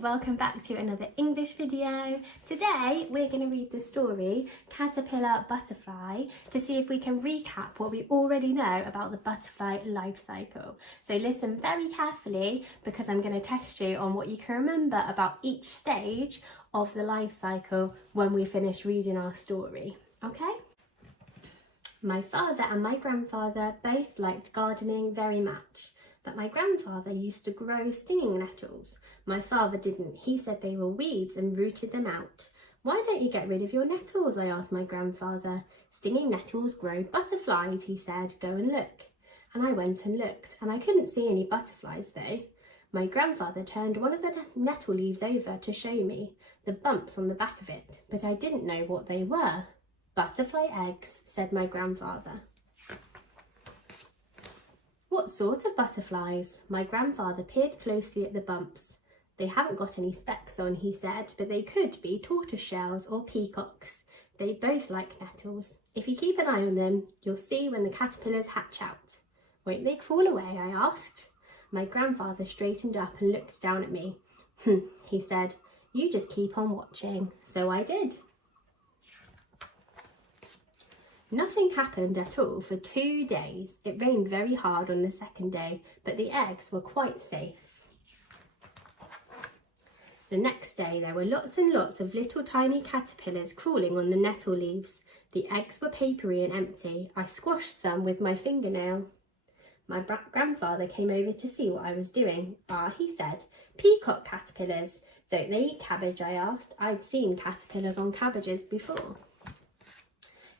welcome back to another English video. Today we're going to read the story Caterpillar Butterfly to see if we can recap what we already know about the butterfly life cycle. So listen very carefully because I'm going to test you on what you can remember about each stage of the life cycle when we finish reading our story. Okay? My father and my grandfather both liked gardening very much. But my grandfather used to grow stinging nettles. My father didn't. He said they were weeds and rooted them out. Why don't you get rid of your nettles? I asked my grandfather. Stinging nettles grow butterflies, he said. Go and look. And I went and looked, and I couldn't see any butterflies though. My grandfather turned one of the nettle leaves over to show me the bumps on the back of it, but I didn't know what they were. Butterfly eggs, said my grandfather. What sort of butterflies? My grandfather peered closely at the bumps. They haven't got any specks on, he said, but they could be tortoiseshells or peacocks. They both like nettles. If you keep an eye on them, you'll see when the caterpillars hatch out. Won't they crawl away? I asked. My grandfather straightened up and looked down at me. He said, you just keep on watching. So I did. Nothing happened at all for 2 days. It rained very hard on the second day, but the eggs were quite safe. The next day there were lots and lots of little tiny caterpillars crawling on the nettle leaves. The eggs were papery and empty. I squashed some with my fingernail. My grandfather came over to see what I was doing. Ah, he said, peacock caterpillars. Don't they eat cabbage? I asked. I'd seen caterpillars on cabbages before.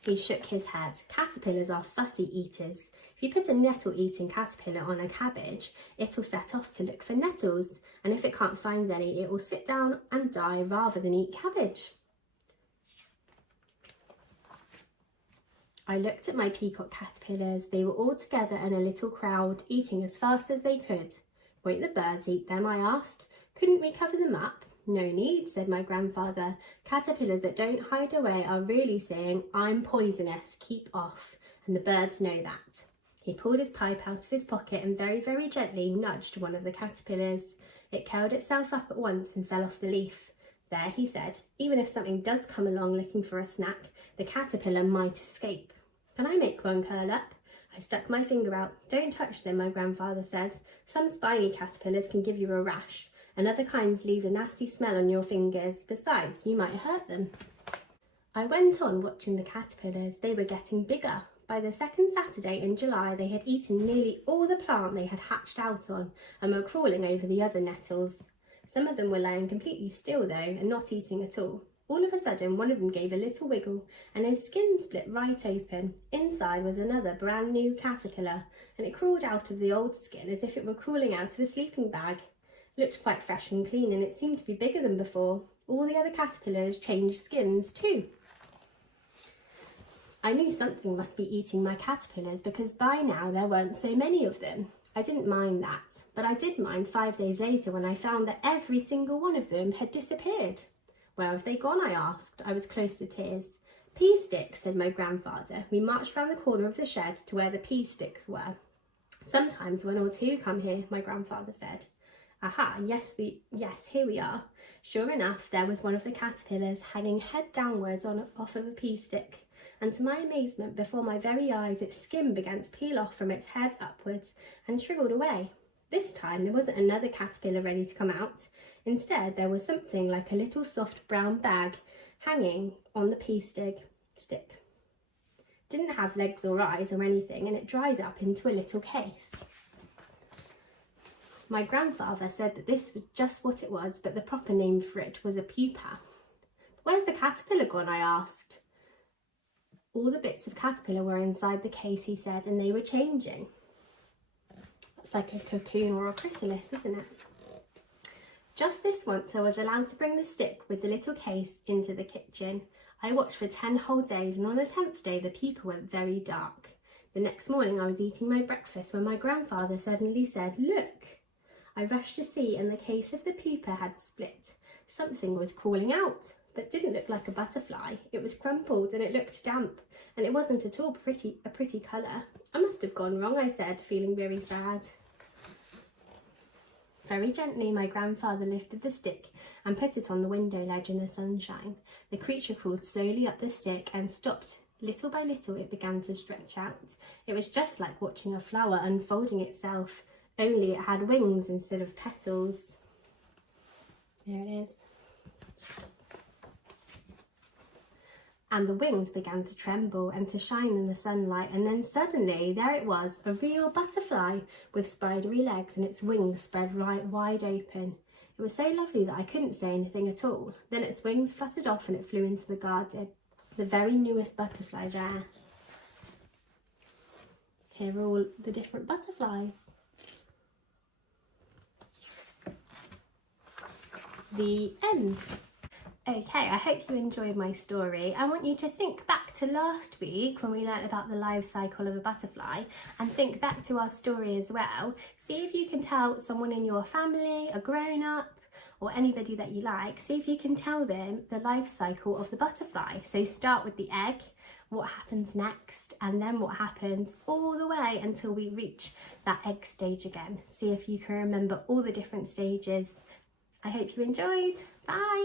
He shook his head. Caterpillars are fussy eaters. If you put a nettle-eating caterpillar on a cabbage, it'll set off to look for nettles, and if it can't find any, it will sit down and die rather than eat cabbage. I looked at my peacock caterpillars. They were all together in a little crowd, eating as fast as they could. Won't the birds eat them? I asked. Couldn't we cover them up? No need, said my grandfather. Caterpillars that don't hide away are really saying, I'm poisonous, keep off, and the birds know that. He pulled his pipe out of his pocket and very, very gently nudged one of the caterpillars. It curled itself up at once and fell off the leaf. There, he said, even if something does come along looking for a snack, the caterpillar might escape. Can I make one curl up? I stuck my finger out. Don't touch them, my grandfather says. Some spiny caterpillars can give you a rash, and other kinds leave a nasty smell on your fingers. Besides, you might hurt them. I went on watching the caterpillars. They were getting bigger. By the second Saturday in July, they had eaten nearly all the plant they had hatched out on and were crawling over the other nettles. Some of them were lying completely still though and not eating at all. All of a sudden, one of them gave a little wiggle and his skin split right open. Inside was another brand new caterpillar, and it crawled out of the old skin as if it were crawling out of a sleeping bag. It looked quite fresh and clean, and it seemed to be bigger than before. All the other caterpillars changed skins too. I knew something must be eating my caterpillars because by now there weren't so many of them. I didn't mind that, but I did mind 5 days later when I found that every single one of them had disappeared. Where have they gone? I asked. I was close to tears. Pea sticks, said my grandfather. We marched round the corner of the shed to where the pea sticks were. Sometimes 1 or 2 come here, my grandfather said. Aha, yes, here we are. Sure enough, there was one of the caterpillars hanging head downwards off of a pea stick, and to my amazement, before my very eyes, its skin began to peel off from its head upwards and shriveled away. This time there wasn't another caterpillar ready to come out. Instead, there was something like a little soft brown bag hanging on the pea stick. Didn't have legs or eyes or anything, and it dried up into a little case. My grandfather said that this was just what it was, but the proper name for it was a pupa. Where's the caterpillar gone? I asked. All the bits of caterpillar were inside the case, he said, and they were changing. That's like a cocoon or a chrysalis, isn't it? Just this once I was allowed to bring the stick with the little case into the kitchen. I watched for 10 whole days, and on the 10th day the pupa went very dark. The next morning I was eating my breakfast when my grandfather suddenly said, look! I rushed to see, and the case of the pupa had split. Something was crawling out, but didn't look like a butterfly. It was crumpled and it looked damp, and it wasn't at all a pretty colour. I must have gone wrong, I said, feeling very sad. Very gently, my grandfather lifted the stick and put it on the window ledge in the sunshine. The creature crawled slowly up the stick and stopped. Little by little, it began to stretch out. It was just like watching a flower unfolding itself, only it had wings instead of petals. Here it is. And the wings began to tremble and to shine in the sunlight, and then suddenly there it was, a real butterfly with spidery legs and its wings spread right wide open. It was so lovely that I couldn't say anything at all. Then its wings fluttered off and it flew into the garden. The very newest butterfly there. Here are all the different butterflies. The end. Okay, I hope you enjoyed my story. I want you to think back to last week when we learnt about the life cycle of a butterfly, and think back to our story as well. See if you can tell someone in your family, a grown-up, or anybody that you like, see if you can tell them the life cycle of the butterfly. So start with the egg, what happens next, and then what happens all the way until we reach that egg stage again. See if you can remember all the different stages. I hope you enjoyed. Bye!